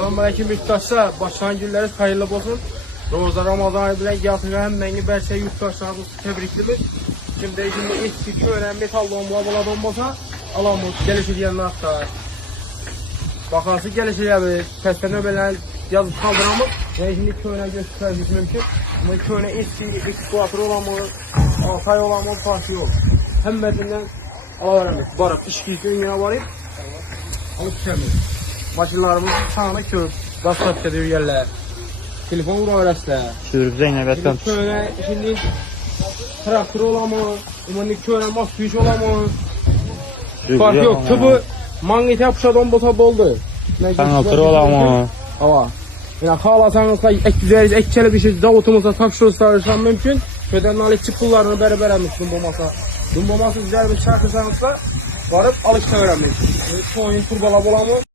Selamünaleyküm yurttaşlar. Başlayan günleriniz hayırlı olsun. Ramazan ayı bilen yatırılan mengi berçe yurttaşlarımız tebriklidir. Şimdi ilk önemli metal bomba olmasa alamız gelişir yanına aktar. Bakarsı gelişir abi. Testlerine nöbelen yazıp kaldıramız. Ve şimdi köyüne göstermemiz mümkün. Ama köyüne eski eksploatör olamaz, 6 ay olamaz, farkı yok. Hem metinden alaveremiz. Barıp iş gücünün yine varıp alıp çıkarmıyoruz. Maşınlarımız sağına körüp gaz ediyor yerler. Telefon vuraverəslər. Sürüb Zeynəbətdən tut. Köyünə şimdi traktör olamaz, ümumi köyünə masüyüş olamaz. Fark yok. Tıbı mangit yapışadan bota boldu. Kanatır olamaz. Hava. Yani halasanızda ek düzeriz, ek çele bir şey zavutumuzda tapşırırsa mümkün. Köyden nalikçi pullarını beraberəmiş dumboması. Dumboması güzel bir çarpırsanızda varıp alıp çevirəmiş. Soyun turbala olamaz.